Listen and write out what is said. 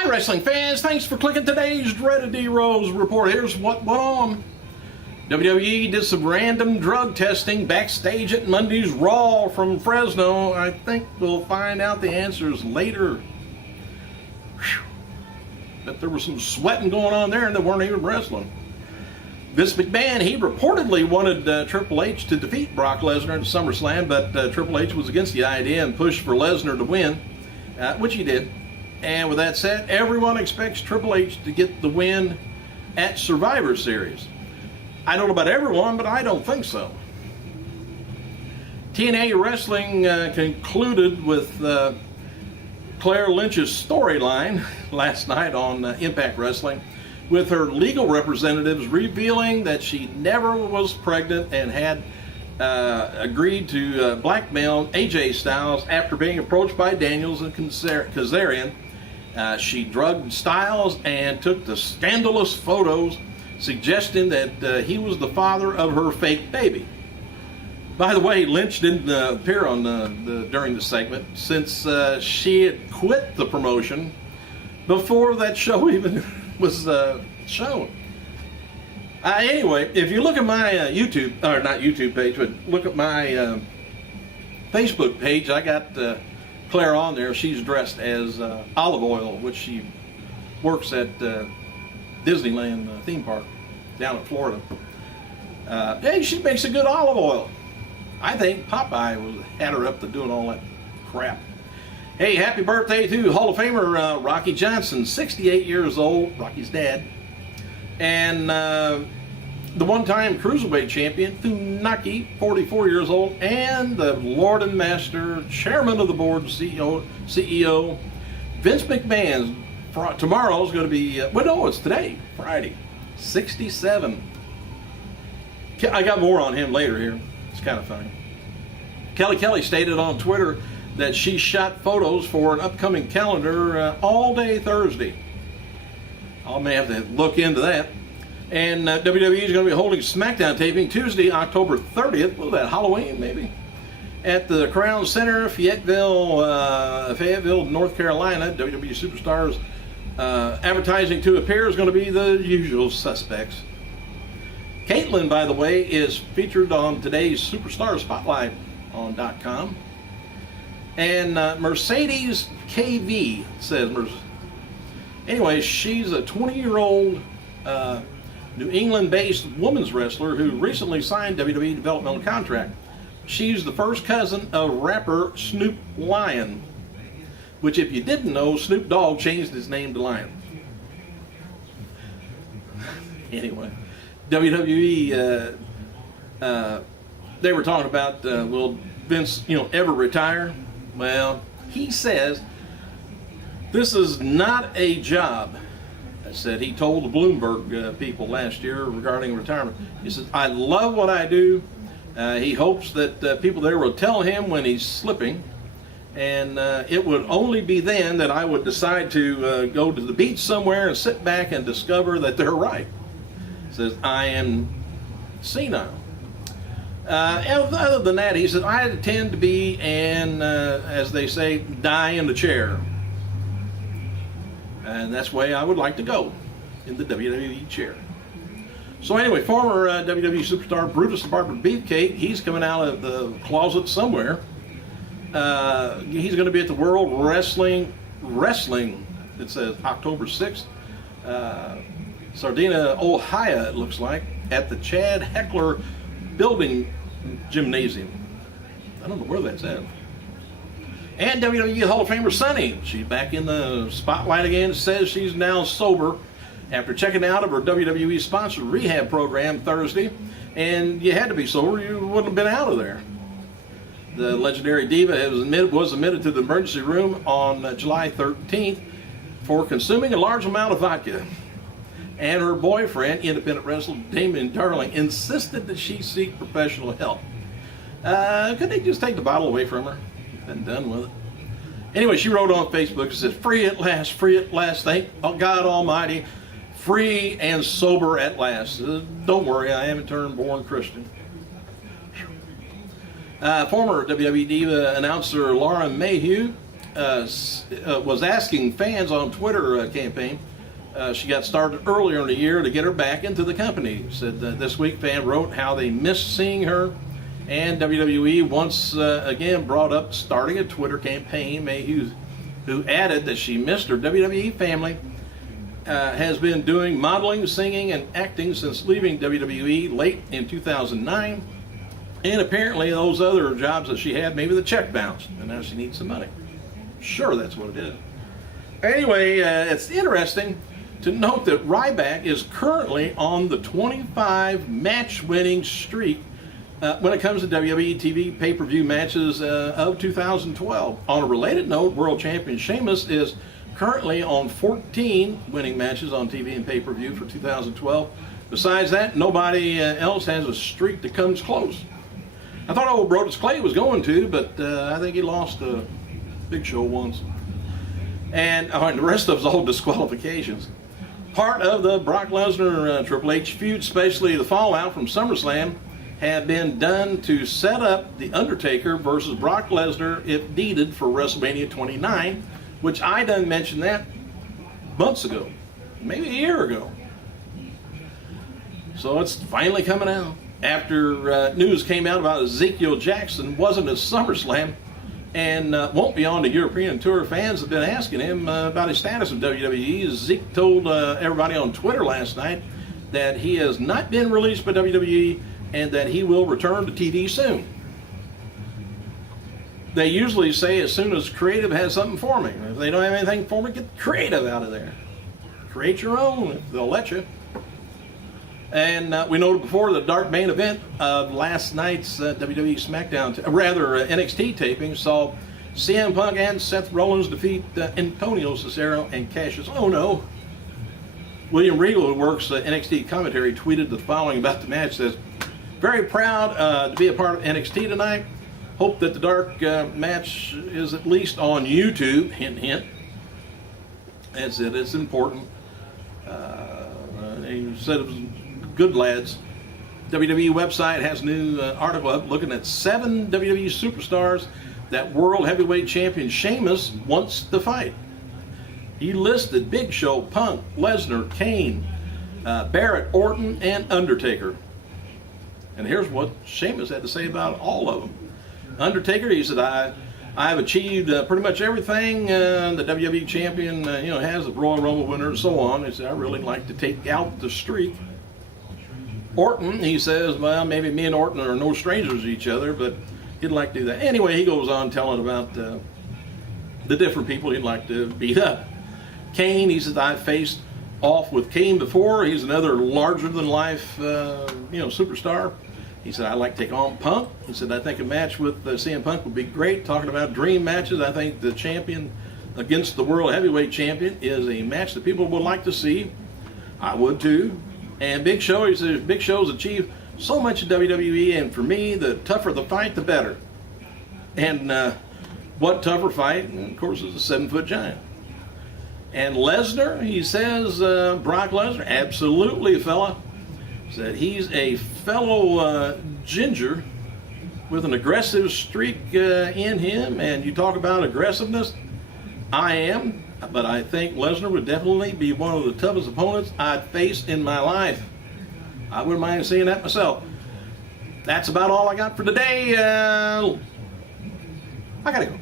Hi wrestling fans, thanks for clicking today's Dreaded D-Rose report. Here's what went on. WWE did some random drug testing backstage at Monday's Raw from Fresno. I think we'll find out the answers later. Whew. Bet there was some sweating going on there and they weren't even wrestling. Vince McMahon, he reportedly wanted Triple H to defeat Brock Lesnar at SummerSlam, but Triple H was against the idea and pushed for Lesnar to win, which he did. And with that said, everyone expects Triple H to get the win at Survivor Series. I don't know about everyone, but I don't think so. TNA Wrestling concluded with Claire Lynch's storyline last night on Impact Wrestling, with her legal representatives revealing that she never was pregnant and had agreed to blackmail AJ Styles after being approached by Daniels and Kazarian. She drugged Styles and took the scandalous photos suggesting that he was the father of her fake baby. By the way, Lynch didn't appear on during the segment since she had quit the promotion before that show even was shown. Anyway, if you look at my YouTube, or not YouTube page, but look at my Facebook page, I got Claire on there. She's dressed as Olive Oil, which she works at Disneyland theme park down in Florida. Hey, she makes a good olive oil. I think Popeye had her up to doing all that crap. Hey, happy birthday to Hall of Famer Rocky Johnson, 68 years old, Rocky's dad. And the one-time Cruiserweight champion, Funaki, 44 years old, and the Lord and Master, Chairman of the Board, CEO Vince McMahon. Tomorrow's going to be, well, no, it's today, Friday, 67. I got more on him later here. It's kind of funny. Kelly stated on Twitter that she shot photos for an upcoming calendar all day Thursday. I may have to look into that. And WWE is going to be holding SmackDown taping Tuesday, October 30th. Well, that Halloween, maybe. At the Crown Center, Fayetteville, North Carolina. WWE Superstars advertising to appear is going to be the usual suspects. Caitlyn, by the way, is featured on today's Superstar Spotlight on .com. And Mercedes KV says, anyway, she's a 20-year-old New England-based women's wrestler who recently signed WWE developmental contract. She's the first cousin of rapper Snoop Lion, which, if you didn't know, Snoop Dogg changed his name to Lion. Anyway, WWE, they were talking about, will Vince, ever retire? Well, he says this is not a job. I said he told the Bloomberg people last year regarding retirement. He says, I love what I do. He hopes that people there will tell him when he's slipping, and it would only be then that I would decide to go to the beach somewhere and sit back and discover that they're right. He says, I am senile. Other than that, he said, I tend to be an, as they say, die in the chair. And that's the way I would like to go, in the WWE chair. So anyway, former WWE superstar Brutus the Barber Beefcake, he's coming out of the closet somewhere. He's going to be at the World Wrestling, it says October 6th. Sardinia, Ohio, it looks like, at the Chad Heckler Building Gymnasium. I don't know where that's at. And WWE Hall of Famer Sunny, she's back in the spotlight again, says she's now sober after checking out of her WWE sponsored rehab program Thursday. And you had to be sober, you wouldn't have been out of there. The legendary diva was admitted to the emergency room on July 13th for consuming a large amount of vodka. And her boyfriend, independent wrestler Damon Darling, insisted that she seek professional help. Could they just take the bottle away from her? Been done with it. Anyway, she wrote on Facebook, she says, free at last, thank God Almighty, free and sober at last. Don't worry, I haven't turned born Christian. Former WWE Diva announcer Laura Mayhew was asking fans on Twitter campaign. She got started earlier in the year to get her back into the company. Said this week fan wrote how they missed seeing her, and WWE once again brought up starting a Twitter campaign. Who added that she missed her WWE family, has been doing modeling, singing, and acting since leaving WWE late in 2009. And apparently those other jobs that she had, maybe the check bounced, and now she needs some money. Sure, that's what it is. Anyway, it's interesting to note that Ryback is currently on the 25 match-winning streak when it comes to WWE TV pay-per-view matches of 2012. On a related note, World Champion Sheamus is currently on 14 winning matches on TV and pay-per-view for 2012. Besides that, nobody else has a streak that comes close. I thought old Brodus Clay was going to, but I think he lost a Big Show once. And the rest of it's all disqualifications. Part of the Brock Lesnar Triple H feud, especially the fallout from SummerSlam, had been done to set up The Undertaker versus Brock Lesnar if needed for WrestleMania 29, which I done mentioned that months ago, maybe a year ago. So it's finally coming out. After news came out about Ezekiel Jackson wasn't at SummerSlam and won't be on the European tour, fans have been asking him about his status in WWE. Zeke told everybody on Twitter last night that he has not been released by WWE and that he will return to TV soon. They usually say as soon as creative has something for me. If they don't have anything for me, get creative out of there. Create your own if they'll let you. And we noted before the dark main event of last night's WWE SmackDown, NXT taping saw CM Punk and Seth Rollins defeat Antonio Cesaro and Cassius Ohno. William Regal, who works NXT commentary, tweeted the following about the match. Says, very proud to be a part of NXT tonight. Hope that the dark match is at least on YouTube. Hint, hint. That's it. It's important. He said it was good, lads. WWE website has a new article up looking at 7 WWE superstars that World Heavyweight Champion Sheamus wants to fight. He listed Big Show, Punk, Lesnar, Kane, Barrett, Orton, and Undertaker. And here's what Sheamus had to say about all of them. Undertaker, he said, I've achieved pretty much everything the WWE champion has, the Royal Rumble winner and so on. He said, I really like to take out the streak. Orton, he says, well, maybe me and Orton are no strangers to each other, but he'd like to do that. Anyway, he goes on telling about the different people he'd like to beat up. Kane, he says, I've faced off with Kane before. He's another larger-than-life, superstar. He said, I'd like to take on Punk. He said, I think a match with CM Punk would be great. Talking about dream matches, I think the champion against the World Heavyweight Champion is a match that people would like to see. I would too. And Big Show, he says, Big Show's achieved so much in WWE, and for me, the tougher the fight, the better. And what tougher fight? And of course, is a 7-foot giant. And Lesnar, he says, Brock Lesnar, absolutely, fella. Said he's a fellow ginger with an aggressive streak in him. And you talk about aggressiveness, I am. But I think Lesnar would definitely be one of the toughest opponents I'd faced in my life. I wouldn't mind seeing that myself. That's about all I got for today. I gotta go.